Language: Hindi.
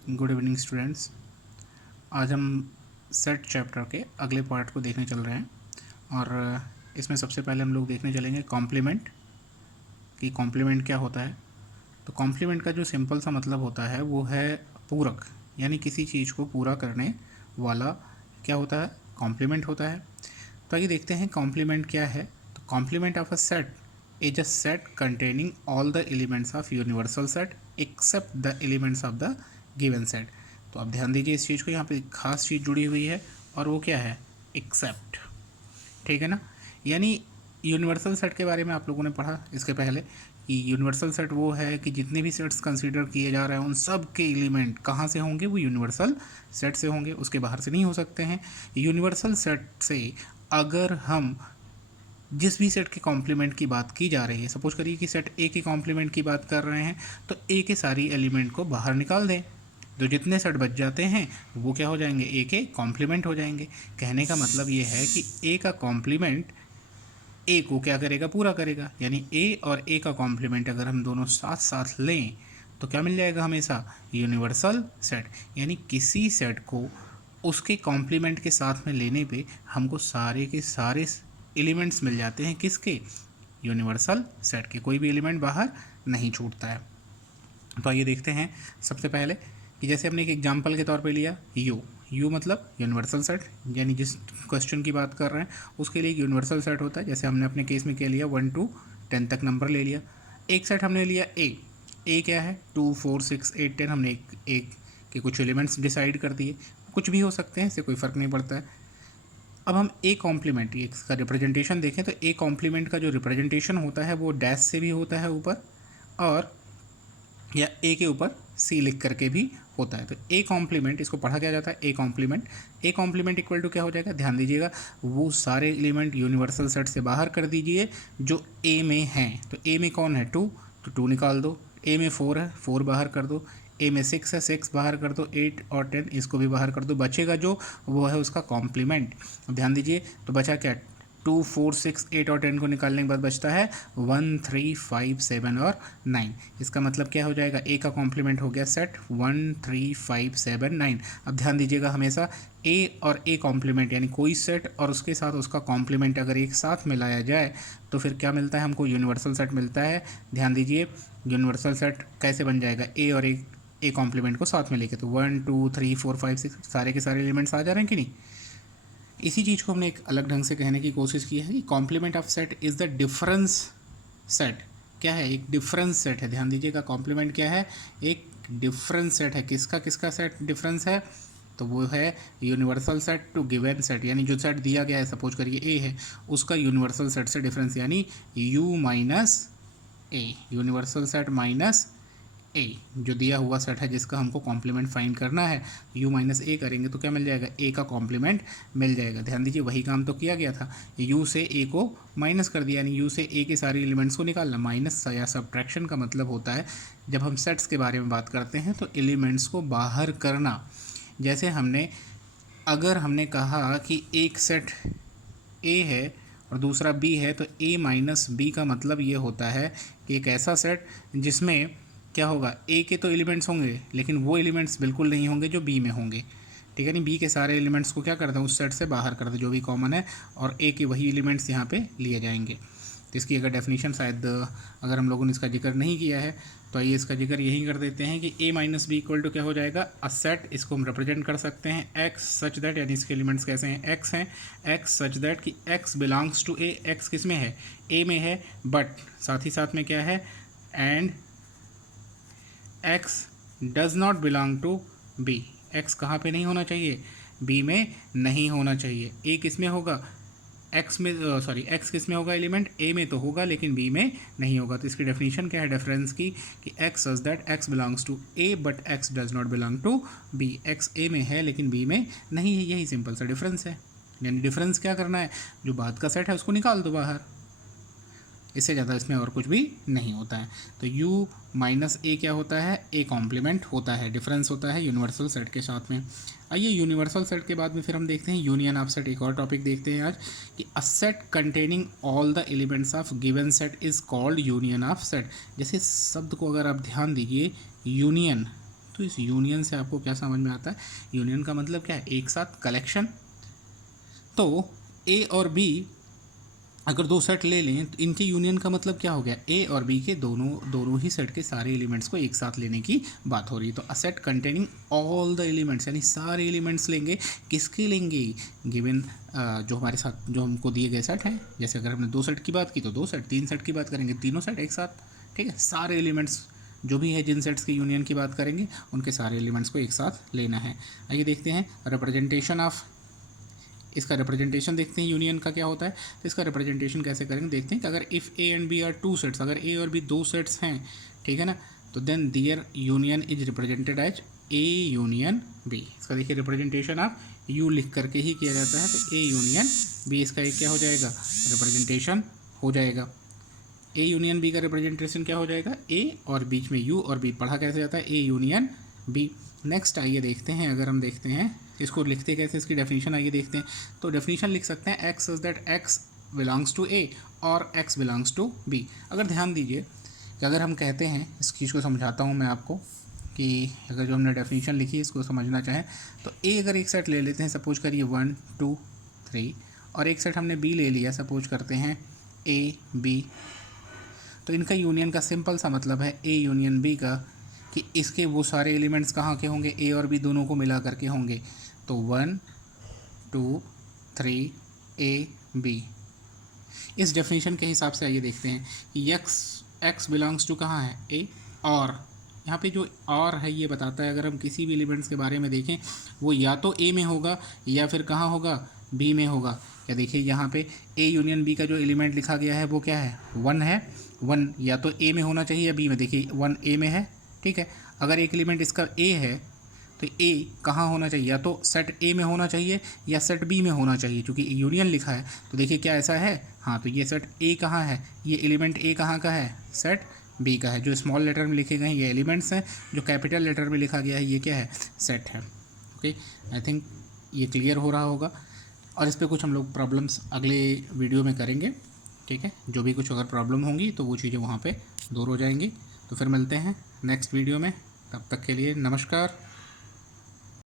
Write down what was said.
Good evening students. आज हम सेट चैप्टर के अगले पार्ट को देखने चल रहे हैं और इसमें सबसे पहले हम लोग देखने चलेंगे कॉम्प्लीमेंट कि कॉम्प्लीमेंट क्या होता है। तो कॉम्प्लीमेंट का जो सिंपल सा मतलब होता है वो है पूरक, यानी किसी चीज़ को पूरा करने वाला क्या होता है, कॉम्प्लीमेंट होता है। तो आइए देखते हैं कॉम्प्लीमेंट क्या है। तो complement of a set is a set containing all the elements of universal set except the elements of the given set. तो आप ध्यान दीजिए इस चीज़ को, यहाँ पे एक खास चीज़ जुड़ी हुई है और वो क्या है, एक्सेप्ट। ठीक है ना, यानी यूनिवर्सल सेट के बारे में आप लोगों ने पढ़ा इसके पहले कि यूनिवर्सल सेट वो है कि जितने भी सेट्स कंसीडर किए जा रहे हैं उन सब के एलिमेंट कहाँ से होंगे, वो यूनिवर्सल सेट से होंगे, उसके बाहर से नहीं हो सकते हैं। यूनिवर्सल सेट से अगर हम जिस भी सेट के कॉम्प्लीमेंट की बात की जा रही है, सपोज करिए कि सेट ए के कॉम्प्लीमेंट की बात कर रहे हैं, तो ए के सारी एलिमेंट को बाहर निकाल दें, तो जितने सेट बच जाते हैं वो क्या हो जाएंगे, ए के कॉम्प्लीमेंट हो जाएंगे। कहने का मतलब ये है कि ए का कॉम्प्लीमेंट ए को क्या करेगा, पूरा करेगा। यानी ए और ए का कॉम्प्लीमेंट अगर हम दोनों साथ साथ लें तो क्या मिल जाएगा, हमेशा यूनिवर्सल सेट। यानी किसी सेट को उसके कॉम्प्लीमेंट के साथ में लेने पे हमको सारे के सारे एलिमेंट्स मिल जाते हैं, किसके, यूनिवर्सल सेट के, कोई भी एलिमेंट बाहर नहीं छूटता है। तो आइए देखते हैं सबसे पहले कि जैसे हमने एक एग्जांपल के तौर पे लिया यू मतलब यूनिवर्सल सेट, यानी जिस क्वेश्चन की बात कर रहे हैं उसके लिए एक यूनिवर्सल सेट होता है। जैसे हमने अपने केस में क्या लिया, 1 to 10 तक नंबर ले लिया। एक सेट हमने लिया ए क्या है, 2 4 6 8 10, हमने एक के कुछ एलिमेंट्स डिसाइड कर दिए, कुछ भी हो सकते हैं, इससे कोई फ़र्क नहीं पड़ता है। अब हम ए कॉम्प्लीमेंट इसका रिप्रेजेंटेशन देखें तो ए कॉम्प्लीमेंट का जो रिप्रेजेंटेशन होता है वो डैश से भी होता है ऊपर, और या ए के ऊपर सी लिख करके भी होता है। तो ए कॉम्प्लीमेंट, इसको पढ़ा क्या जाता है, ए कॉम्प्लीमेंट इक्वल टू क्या हो जाएगा, ध्यान दीजिएगा, वो सारे एलिमेंट यूनिवर्सल सेट से बाहर कर दीजिए जो ए में हैं। तो ए में कौन है, 2, तो 2 निकाल दो। ए में 4 है, 4 बाहर कर दो। ए में 6 है, 6 बाहर कर दो। 8 और 10 इसको भी बाहर कर दो, बचेगा जो वो है उसका कॉम्प्लीमेंट। ध्यान दीजिए, तो बचा क्या, 2 4 6 8 और 10 को निकालने के बाद बचता है 1 3 5 7 और 9। इसका मतलब क्या हो जाएगा, ए का कॉम्प्लीमेंट हो गया सेट 1 3 5 7 9। अब ध्यान दीजिएगा, हमेशा ए और ए कॉम्प्लीमेंट यानी कोई सेट और उसके साथ उसका कॉम्प्लीमेंट अगर एक साथ मिलाया जाए तो फिर क्या मिलता है, हमको यूनिवर्सल सेट मिलता है। ध्यान दीजिए, यूनिवर्सल सेट कैसे बन जाएगा, ए और ए कॉम्प्लीमेंट को साथ में लेके, तो 1 2 3 4 5 6 सारे के सारे एलिमेंट्स आ जा रहे हैं कि नहीं। इसी चीज़ को हमने एक अलग ढंग से कहने की कोशिश की है कि complement of set is the difference set. क्या है, एक डिफरेंस सेट है। ध्यान दीजिएगा, कॉम्प्लीमेंट क्या है, एक डिफरेंस सेट है। किसका किसका सेट डिफरेंस है, तो वो है universal set to given set, यानी जो सेट दिया गया है, सपोज करिए ए है, उसका यूनिवर्सल सेट से डिफरेंस, यानी U minus A, universal set minus A, जो दिया हुआ सेट है जिसका हमको कॉम्प्लीमेंट फाइंड करना है, यू माइनस ए करेंगे तो क्या मिल जाएगा, ए का कॉम्प्लीमेंट मिल जाएगा। ध्यान दीजिए, वही काम तो किया गया था, यू से ए को माइनस कर दिया, यानी यू से ए के सारे एलिमेंट्स को निकालना। माइनस या सब्ट्रैक्शन का मतलब होता है जब हम सेट्स के बारे में बात करते हैं तो एलिमेंट्स को बाहर करना। जैसे अगर हमने कहा कि एक सेट ए है और दूसरा बी है, तो ए माइनस बी का मतलब ये होता है कि एक ऐसा सेट जिसमें क्या होगा, ए के तो एलिमेंट्स होंगे लेकिन वो एलिमेंट्स बिल्कुल नहीं होंगे जो बी में होंगे। ठीक है, नहीं, बी के सारे एलिमेंट्स को क्या करते हैं, उस सेट से बाहर कर दे जो भी कॉमन है, और ए के वही एलिमेंट्स यहाँ पे लिए जाएंगे। तो इसकी अगर डेफिनेशन शायद अगर हम लोगों ने इसका जिक्र नहीं किया है तो आइए इसका जिक्र यही कर देते हैं कि ए माइनस बी इक्वल टू क्या हो जाएगा, अ सेट, इसको हम रिप्रेजेंट कर सकते हैं एक्स सच दैट, यानी इसके एलिमेंट्स कैसे हैं, एक्स हैं, एक्स सच दैट कि X belongs to A, X किस में है, ए में है, बट साथ ही साथ में क्या है, and X does not belong to B, X कहाँ पे नहीं होना चाहिए, बी में नहीं होना चाहिए। ए किस में होगा, एक्स में, सॉरी एक्स किस में होगा एलिमेंट, ए में तो होगा लेकिन बी में नहीं होगा। तो इसकी डेफिनेशन क्या है डिफरेंस की, कि X such that X belongs to A but X does not belong to B, X A में है लेकिन बी में नहीं है, यही सिंपल सा डिफरेंस है। यानी डिफरेंस क्या करना है, जो बाद का सेट है उसको निकाल दो बाहर, इससे ज़्यादा इसमें और कुछ भी नहीं होता है। तो u माइनस ए क्या होता है, ए कॉम्प्लीमेंट होता है, डिफरेंस होता है यूनिवर्सल सेट के साथ में। आइए यूनिवर्सल सेट के बाद में फिर हम देखते हैं यूनियन ऑफ सेट, एक और टॉपिक देखते हैं आज, कि अ set containing all the elements of given set is called union of set. जैसे शब्द को अगर आप ध्यान दीजिए यूनियन, तो तो इस यूनियन से आपको क्या समझ में आता है, यूनियन का मतलब क्या है, एक साथ कलेक्शन। तो ए और बी अगर दो सेट ले लें तो इनके यूनियन का मतलब क्या हो गया, ए और बी के दोनों ही सेट के सारे एलिमेंट्स को एक साथ लेने की बात हो रही है। तो अ set containing all the elements, यानी सारे एलिमेंट्स लेंगे, किसके लेंगे, गिवन जो हमारे साथ जो हमको दिए गए सेट हैं। जैसे अगर हमने 2 सेट की बात की तो 2 सेट, 3 सेट की बात करेंगे तीनों सेट एक साथ, ठीक है। सारे एलिमेंट्स जो भी है, जिन सेट्स की यूनियन की बात करेंगे उनके सारे एलिमेंट्स को एक साथ लेना है। आइए देखते हैं रिप्रेजेंटेशन ऑफ, इसका रिप्रेजेंटेशन देखते हैं यूनियन का क्या होता है। तो इसका रिप्रेजेंटेशन कैसे करेंगे देखते हैं कि अगर if A and B are 2 sets, अगर ए और बी 2 सेट्स हैं, ठीक है ना, तो then their union is represented as A union B. इसका देखिए रिप्रेजेंटेशन आप यू लिख करके ही किया जाता है, तो ए यूनियन बी इसका एक क्या हो जाएगा, रिप्रेजेंटेशन हो जाएगा। ए यूनियन बी का रिप्रेजेंटेशन क्या हो जाएगा, ए और बीच में यू और बी पढ़ा कैसे जाता है, ए यूनियन बी। नेक्स्ट आइए देखते हैं, अगर हम देखते हैं इसको लिखते कैसे, इसकी डेफिनेशन आइए देखते हैं। तो डेफिनेशन लिख सकते हैं X is that X belongs to A और एक्स बिलोंग्स टू बी। अगर ध्यान दीजिए कि अगर हम कहते हैं, इस चीज़ को समझाता हूँ मैं आपको, कि अगर जो हमने डेफिनेशन लिखी है इसको समझना चाहें तो ए अगर एक सेट ले लेते हैं, सपोज करिए 1 2 3, और एक सेट हमने बी ले लिया, सपोज करते हैं ए बी, तो इनका यूनियन का सिंपल सा मतलब है ए यूनियन बी का, कि इसके वो सारे एलिमेंट्स कहाँ के होंगे, ए और बी दोनों को मिला करके होंगे। तो 1 2 3 ए बी। इस डेफिनेशन के हिसाब से आइए देखते हैं कि एक्स बिलोंग्स टू कहाँ है, ए, और यहाँ पे जो और है ये बताता है अगर हम किसी भी एलिमेंट्स के बारे में देखें वो या तो ए में होगा या फिर कहाँ होगा, बी में होगा। या देखिए यहाँ पे ए यूनियन बी का जो एलिमेंट लिखा गया है वो क्या है, 1 है। 1 या तो ए में होना चाहिए या बी में, देखिए 1 ए में है, ठीक है। अगर एक एलिमेंट इसका ए है तो ए कहाँ होना चाहिए, या तो सेट ए में होना चाहिए या सेट बी में होना चाहिए, क्योंकि यूनियन लिखा है। तो देखिए क्या ऐसा है, हाँ, तो ये सेट ए कहाँ है, ये एलिमेंट ए कहाँ का है, सेट बी का है। जो स्मॉल लेटर में लिखे गए हैं ये एलिमेंट्स हैं, जो कैपिटल लेटर में लिखा गया है ये क्या है, सेट है। ओके, आई थिंक ये क्लियर हो रहा होगा, और इस पर कुछ हम लोग प्रॉब्लम्स अगले वीडियो में करेंगे, ठीक है। जो भी कुछ अगर प्रॉब्लम होंगी तो वो चीज़ें वहाँ पे दूर हो जाएंगी। तो फिर मिलते हैं नेक्स्ट वीडियो में, तब तक के लिए नमस्कार।